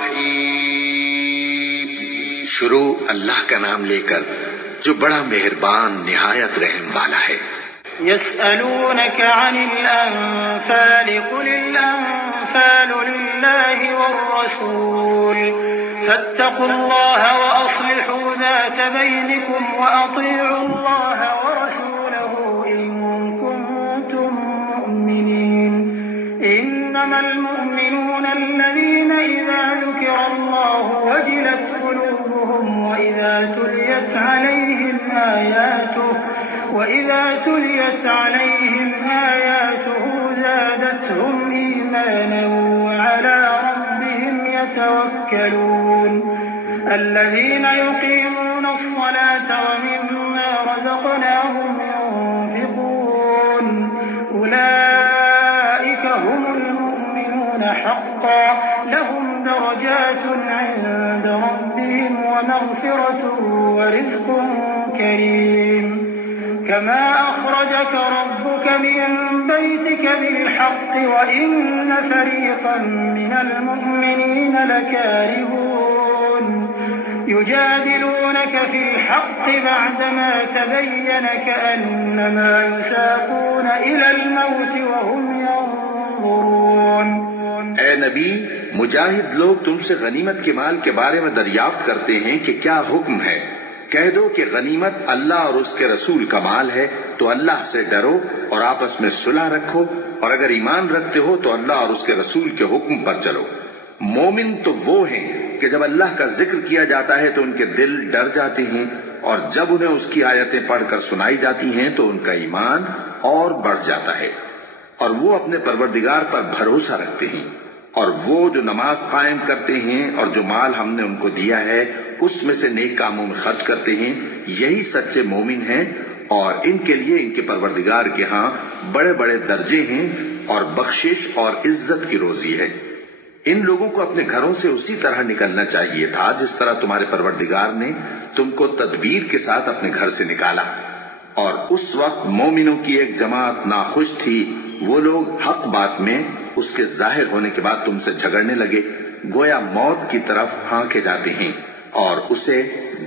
रहीम। शुरू अल्लाह का नाम लेकर जो बड़ा मेहरबान निहायत रहम वाला है। यस्अलूनक अनिल अनफाल कुलिल अनफाल लिल्लाहि वर्रसूल फत्तकुल्लाह व अस्लिहू ज़ात बैनिकुम व अतीउल्लाह व रसूलहू इन कुंतुम मुअमिनीन। इन्नमल मुअमिनूना अल्लज़ीना इज़ा ज़ुकिरल्लाहु वजिलत क़ुलूबुहुम व इज़ा तुलियत अलैहिम आयातुहु ज़ादतहुम ईमाना व अला रब्बिहिम यतवक्कलून। अल्लज़ीना युक़ीमूना अस्सलाता व मिम्मा रज़क़नाहुम युनफ़िक़ून उलाइक हुमुल मुअमिनूना हक़्क़न लहुम दरजातुन इंद रब्बिहिम व मग़फ़िरतुन व रिज़्क़ुन करीम। कमा अख़रजक रब्बुक मिन बैतिक बिल्हक़्क़ि व इन्न फ़रीक़न मिनल मुअमिनीना लकारिहून। युजादिलूनक फ़िल हक़्क़ि बअदमा तबय्यन कअन्नमा युसाक़ून इलल मौति व हुम यंज़ुरून। ए नबी, मुजाहिद लोग तुमसे गनीमत के माल के बारे में दरियाफ्त करते हैं कि क्या हुक्म है। कह दो कि गनीमत अल्लाह और उसके रसूल का माल है, तो अल्लाह से डरो और आपस में सुलह रखो, और अगर ईमान रखते हो तो अल्लाह और उसके रसूल के हुक्म पर चलो। मोमिन तो वो हैं कि जब अल्लाह का जिक्र किया जाता है तो उनके दिल डर जाते हैं, और जब उन्हें उसकी आयतें पढ़कर सुनाई जाती हैं तो उनका ईमान और बढ़ जाता है, और वो अपने परवरदिगार पर भरोसा रखते हैं। और वो जो नमाज कायम करते हैं और जो माल हमने उनको दिया है उसमें से नेक कामों में खर्च करते हैं, यही सच्चे मोमिन हैं, और इनके लिए इनके परवरदिगार के यहाँ बड़े बड़े दर्जे हैं और बख्शिश और इज्जत की रोजी है। इन लोगों को अपने घरों से उसी तरह निकलना चाहिए था जिस तरह तुम्हारे परवरदिगार ने तुमको तदबीर के साथ अपने घर से निकाला। और उस वक्त मोमिनों की एक जमात नाखुश थी। वो लोग हक बात में उसके जाहिर होने के बाद तुमसे झगड़ने लगे, गोया मौत की तरफ हाँके जाते हैं और उसे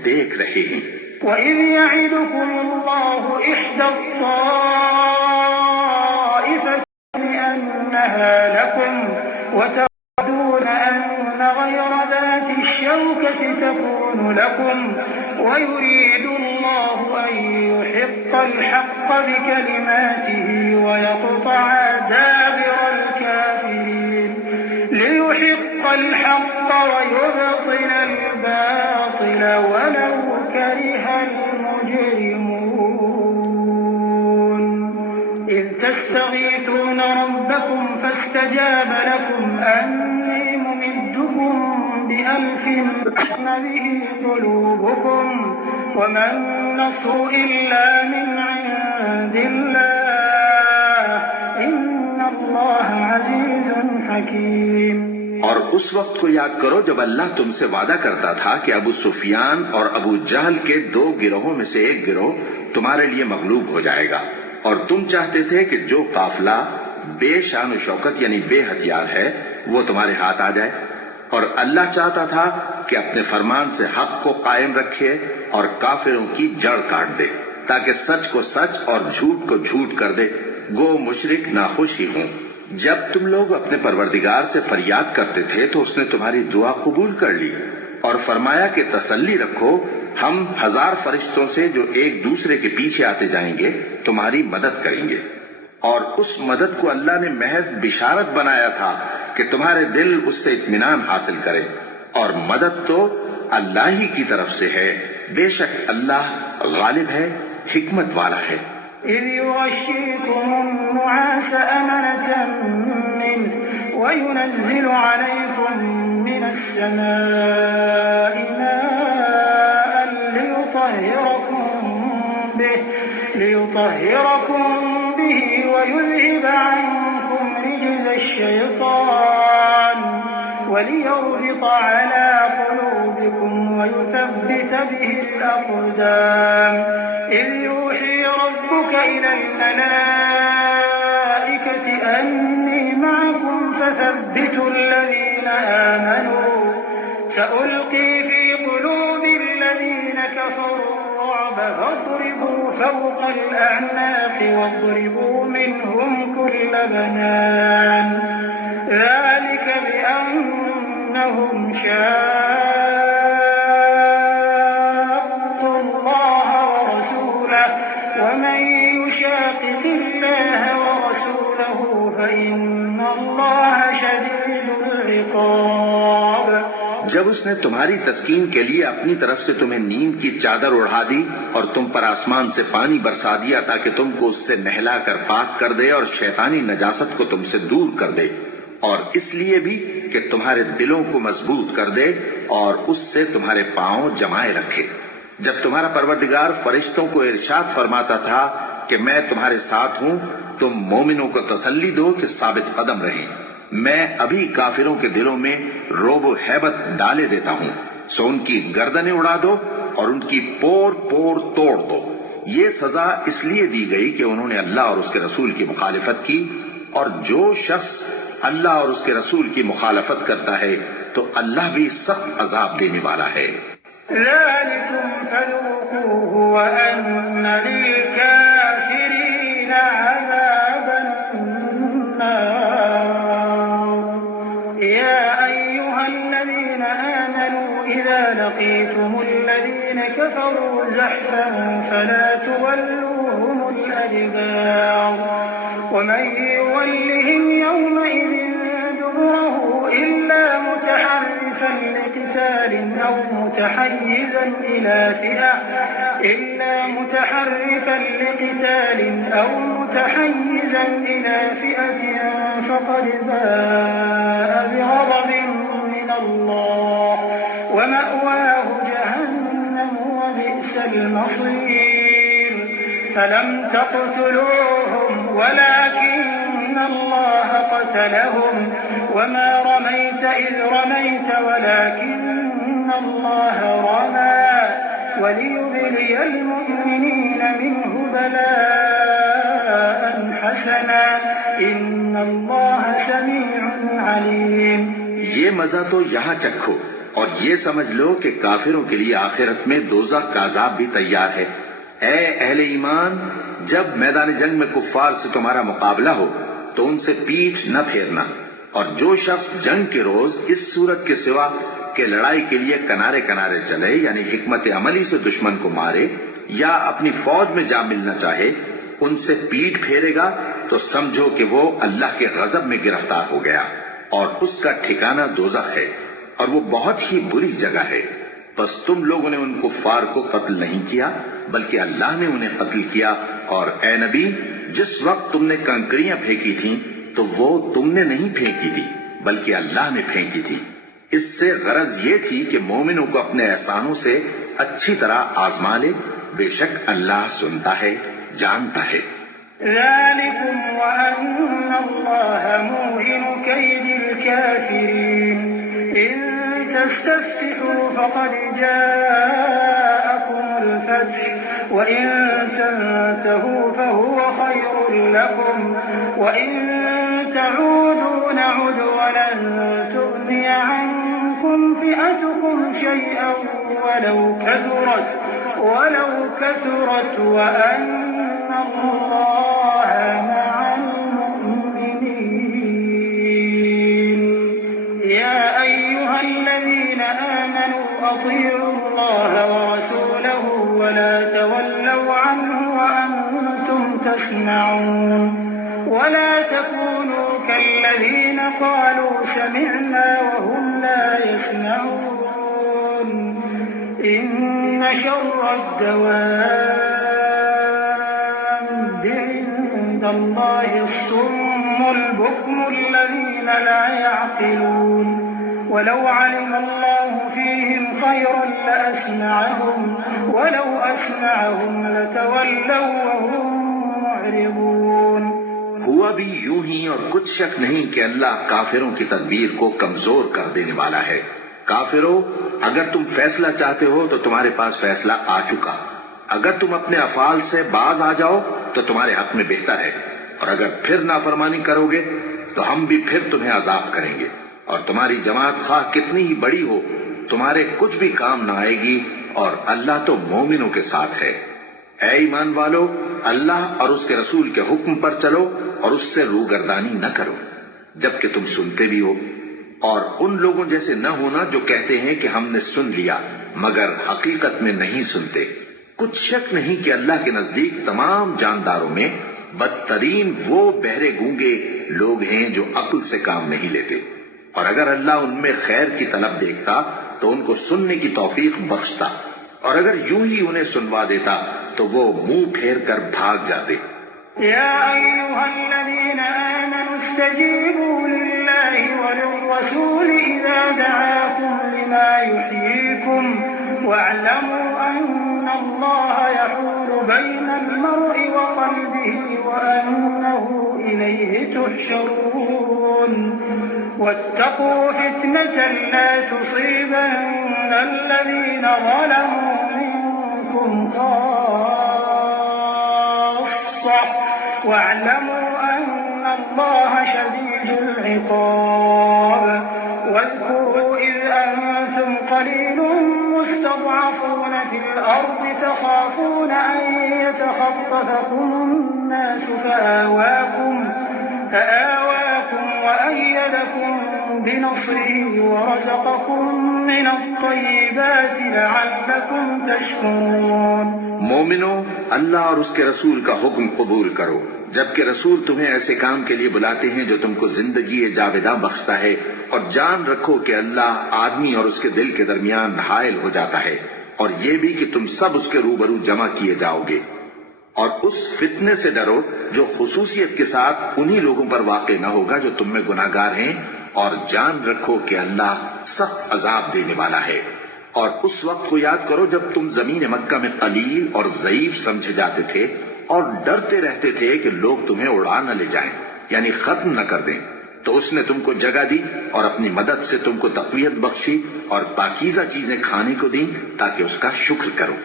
देख रहे हैं। वइज़ यइदुकुमुल्लाहु इह्दा त्ताइफ़तैनि अन्नहा लकुम व तवद्दून अन्न गयरा ज़ाति श्शौकति तकूनु लकुम व युरीदुल्लाहु अन युहिqqal हक़्क़ बिकलिमातिही व यक़तअ दाबिरल काफ़िरीन लियुहिqqal हक़्क़ व युबतिलल बातिल वलौ करिहल मुजरिमून। इज़ तस्तगीथून रब्बकुम फस्तजाब लकुम अन्नी मुमिद्दुकुम बिअल्फिन बिही क़ुलूबुकुम वमा अन्नस्रु इल्ला मिन इंदिल्लाह इन्नल्लाह अज़ीज़ुन हकीम। और उस वक्त को याद करो जब अल्लाह तुमसे वादा करता था कि अबू सुफियान और अबू जहल के दो गिरोहों में से एक गिरोह तुम्हारे लिए मगलूब हो जाएगा, और तुम चाहते थे कि जो काफिला बेशान शौकत यानी बेहथियार है वो तुम्हारे हाथ आ जाए, और अल्लाह चाहता था कि अपने फरमान से हक को कायम रखे और काफिरों की जड़ काट दे, ताकि सच को सच और झूठ को झूठ कर दे। गो मुशरिक नाखुश ही हों। जब तुम लोग अपने परवरदिगार से फरियाद करते थे तो उसने तुम्हारी दुआ कबूल कर ली और फरमाया कि तसल्ली रखो, हम 1000 फरिश्तों से जो एक दूसरे के पीछे आते जाएंगे तुम्हारी मदद करेंगे। और उस मदद को अल्लाह ने महज बिशारत बनाया था कि तुम्हारे दिल उससे इत्मीनान हासिल करे, और मदद तो अल्लाह ही की तरफ से है। बेशक अल्लाह गालिब है, हिकमत वाला है। إذ يغشيكم النعاس أمنة منه وينزل عليكم من السماء ماء ليطهركم به ويذهب عنكم رجز الشيطان وليربط على قلوبكم ويثبت به الأقدام إذ يوحي ربك إلى الملائكة أني معكم فثبتوا الذين آمنوا सउल्की फी क़ुलूबिल्लज़ीना कफ़रुर्रुअब फ़ाضरिबू फ़ौक़ल अअनाक़ि वज़रिबू मिनहुम कुल्ल बनान ज़ालिक बिअन्नहुम शाक़्क़ुल्लाह वरसूलहु वमन युशाक़िक़िल्लाह वरसूलहु फ़इन्नल्लाह शदीदुल इक़ाब। जब उसने तुम्हारी तस्कीन के लिए अपनी तरफ से तुम्हें नींद की चादर उड़ा दी और तुम पर आसमान से पानी बरसा दिया ताकि तुमको उससे नहला कर पाक कर दे और शैतानी नजासत को तुमसे दूर कर दे, और इसलिए भी कि तुम्हारे दिलों को मजबूत कर दे और उससे तुम्हारे पांव जमाए रखे। जब तुम्हारा परवरदिगार फरिश्तों को इरशाद फरमाता था कि मैं तुम्हारे साथ हूं, तुम मोमिनों को तसल्ली दो कि साबित कदम रहें। मैं अभी काफिरों के दिलों में रोब व हैबत डाले देता हूं, सो उनकी गर्दनें उड़ा दो और उनकी पोर पोर तोड़ दो। ये सजा इसलिए दी गई कि उन्होंने अल्लाह और उसके रसूल की मुखालिफत की, और जो शख्स अल्लाह और उसके रसूल की मुखालफत करता है तो अल्लाह भी सख्त अजाब देने वाला है। ज़ालिकुम फ़ज़ूक़ूहु व अन्न लिल-काफ़िरीन अज़ाबन नार। या अय्युहल्लज़ीन आमनू इज़ा लक़ीतुमुल्लज़ीन कफ़रू ज़हफ़न फ़ला तुवल्लूहुमुल अदबार वमन युवल्लिहिम यौमइज़िन दुबुरहु इल्ला मुतहर्रिफan लिक़ितालिन أو متحيزا إلى فئة فقد باء بغضب من الله ومأواه جهنم وبئس المصير فلم تقتلوهم ولكن الله قتلهم وما رميت إذ رميت ولكن الله رمى وليبلي المؤمنين منه بلاء حسنا إن الله سميع عليم। ये मजा तो यहाँ चखो और ये समझ लो कि काफिरों के लिए आखिरत में दोज़ख का अज़ाब भी तैयार है। ऐ अहले ईमान, जब मैदान जंग में कुफ्फार से तुम्हारा मुकाबला हो तो उनसे पीठ न फेरना, और जो शख्स जंग के रोज इस सूरत के सिवा के लड़ाई के लिए किनारे किनारे चले, यानी हिकमत अमली से दुश्मन को मारे या अपनी फौज में जा मिलना चाहे, उनसे पीठ फेरेगा तो समझो कि वो अल्लाह के गजब में गिरफ्तार हो गया और उसका ठिकाना दोज़ख है और वो बहुत ही बुरी जगह है। बस तुम लोगों ने उन कुफ्फार को कत्ल नहीं किया बल्कि अल्लाह ने उन्हें कत्ल किया, और ए नबी, जिस वक्त तुमने कंकरियां फेंकी थीं तो वो तुमने नहीं फेंकी थी बल्कि अल्लाह ने फेंकी थी। इससे गरज ये थी कि मोमिनों को अपने एहसानों से अच्छी तरह आजमा ले, बेशक अल्लाह सुनता है, जानता है। ज़ालिकुम व अन्नल्लाह मूहिनु कैदिल काफिरीन इन तस्तफ्तिहू फ़क़द जाअकुमुल फ़त्ह व इन तंतहू फ़हुव ख़ैरुल लकुम व इन तऊदू नउद वलन तुग़निय अन्कुम फ़िअतुकुम शयअन वलौ कथुरत व अन्नल्लाह मअल मुमिनीन। या अय्युहल्लज़ीन आमनू अतीअू अल्लाह व रसूलहु व ला तवल्लव अन्हु व अन्तुम तस्मऊन ولا تكونوا كالذين قالوا سمعنا وهم لا يسمعون إن شر الدواب عند الله الصم البكم الذين لا يعقلون ولو علم الله فيهم خيرا لأسمعهم ولو أسمعهم لتولوا وهم معرضون। हुआ भी यूं ही और कुछ शक नहीं कि अल्लाह काफिरों की तदबीर को कमजोर कर देने वाला है। काफिरों, अगर तुम फैसला चाहते हो तो तुम्हारे पास फैसला आ चुका। अगर तुम अपने अफाल से बाज आ जाओ तो तुम्हारे हक में बेहतर है, और अगर फिर नाफरमानी करोगे तो हम भी फिर तुम्हें अजाब करेंगे। और तुम्हारी जमात खाह कितनी ही बड़ी हो तुम्हारे कुछ भी काम न आएगी और अल्लाह तो मोमिनों के साथ है। ऐ ईमान वालो, अल्लाह और उसके रसूल के हुक्म पर चलो और उससे रूगर्दानी न करो जबकि तुम सुनते भी हो, और उन लोगों जैसे न होना जो कहते हैं कि हमने सुन लिया मगर हकीकत में नहीं सुनते। कुछ शक नहीं कि अल्लाह के नजदीक तमाम जानदारों में बदतरीन वो बहरे गूंगे लोग हैं जो अक्ल से काम नहीं लेते, और अगर अल्लाह उनमें खैर की तलब देखता तो उनको सुनने की तौफीक बख्शता, और अगर यूं ही उन्हें सुनवा देता तो वो मुंह फेर कर भाग जाते। या अय्युहल्लज़ीना आमनू इस्तजीबू लिल्लाहि वलिर्रसूल इज़ा दआकुम लिमा युहयीकुम वअलमू अन्नल्लाहा यहूलु बैनल मर्इ व क़ल्बिही व अन्नहु इलैहि तुहशरून वत्तक़ू फितनतन ला तुसीबन्ना अल्लज़ीना ज़लमू मिनकुम ख़ास्सह वाअलमू अन्नल्लाहा शदीदुल इक़ाब वाज़कुरू इज़ अंतुम क़लीलुन मुस्तضعفून फ़िल अर्ज़ि तख़ाफ़ून अन यतख़त्तफ़कुमुन नास فآواكم وأيدكم بنصره ورزقكم من الطيبات لعلكم تشكرون। मोमिनो, अल्लाह और उसके रसूल का हुक्म कबूल करो जबकि रसूल तुम्हें ऐसे काम के लिए बुलाते हैं जो तुमको जिंदगी जावेदा बख्शता है, और जान रखो कि अल्लाह आदमी और उसके दिल के दरमियान हायल हो जाता है, और ये भी कि तुम सब उसके रूबरू जमा किए जाओगे। और उस फितने से डरो जो खुसूसियत के साथ उन्हीं लोगों पर वाक़े न होगा जो तुम में गुनाहगार हैं, और जान रखो कि अल्लाह सख्त अजाब देने वाला है। और उस वक्त को याद करो जब तुम जमीन मक्का में कलील और ज़ईफ समझे जाते थे और डरते रहते थे कि लोग तुम्हें उड़ा न ले जाएं, यानी खत्म न कर दें, तो उसने तुमको जगह दी और अपनी मदद से तुमको तक़वियत बख्शी और पाकीज़ा चीजें खाने को दी ताकि उसका शुक्र करो।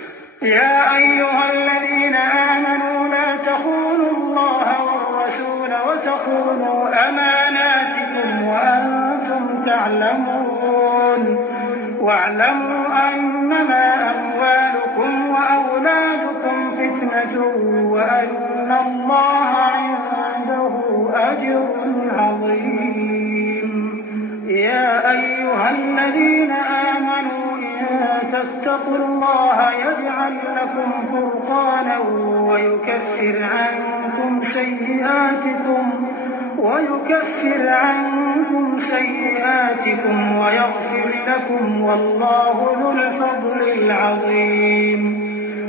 या अय्युहल्लज़ीना आमनू ला तख़ूनुल्लाह वर्रसूल वतख़ूनू अमानातिकुम व अंतुम तअलमून वअलमू अन्नमा अम्वालुकुम व औलादुकुम फितनतुन व अन्नल्लाहा इंदहु अज्रुन अज़ीम। या अय्युहल्लज़ीना आमनू तत्तक़ुल्लाह यजअल लकुम फुरक़ाना वयुकफ्फिर अन्कुम सय्यिआतिकुम वयग़फिर लकुम वल्लाहु ज़ुल फ़ज़्लिल अज़ीम।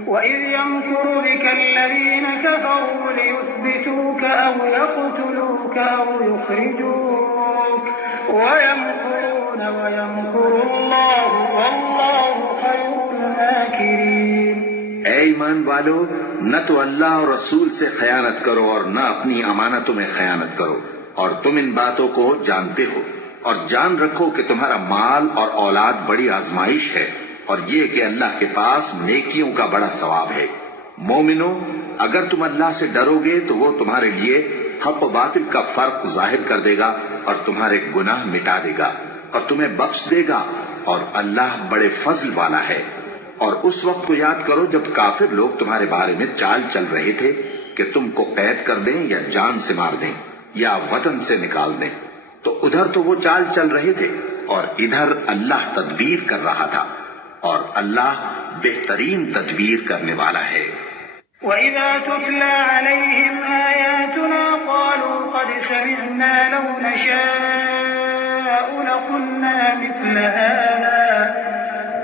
वइज़ यमकुरु बिका अल्लज़ीना कफ़रू लियुथ्बितूक अव यक़्तुलूक अव युख़्रिजूक वयमकुरून वयमकुरुल्लाहु वल्लाहु खैरुल माकिरीन। ऐ ईमान वालो, न तो अल्लाह और रसूल से खयानत करो और न अपनी अमानतों में खयानत करो, और तुम इन बातों को जानते हो, और जान रखो कि तुम्हारा माल और औलाद बड़ी आजमाइश है, और ये कि अल्लाह के पास नेकियों का बड़ा सवाब है। मोमिनो, अगर तुम अल्लाह से डरोगे तो वो तुम्हारे लिए हक व बातिल का फर्क जाहिर कर देगा और तुम्हारे गुनाह मिटा देगा और तुम्हें बख्श देगा, और अल्लाह बड़े फजल वाला है। और उस वक्त को याद करो जब काफिर लोग तुम्हारे बारे में चाल चल रहे थे कि तुमको कैद कर दें या जान से मार दें या वतन से निकाल दें, तो उधर तो वो चाल चल रहे थे और इधर अल्लाह तदबीर कर रहा था, और अल्लाह बेहतरीन तदबीर करने वाला है। वइज़ा तुतला अलैहिम आयातुना क़ालू क़द समिअना लौ नशाअु लक़ुल्ना मिस्ल हाज़ा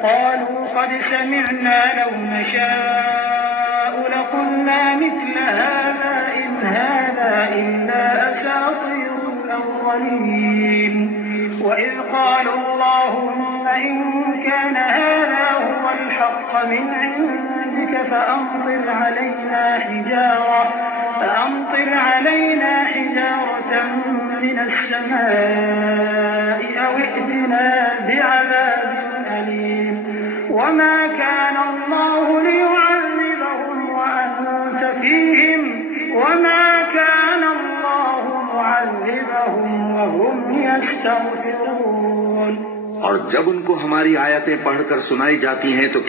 क़ालू क़द समिअना लौ नशाअु लक़ुल्ना मिस्ल हाज़ा इन हाज़ा इल्ला असातीरुल अव्वलीन। वइज़ क़ालू अल्लाहुम्मा इन कान हाज़ा हुवल हक़्क़ मिन इंदिक فأمطر علينا حجارة من السماء أو ائتنا بعذاب أليم وما كان الله ليعذبهم وأنت فيهم وما كان الله معذبهم وهم يستغفرون। और जब उनको हमारी आयतें पढ़कर सुनाई जाती हैं तो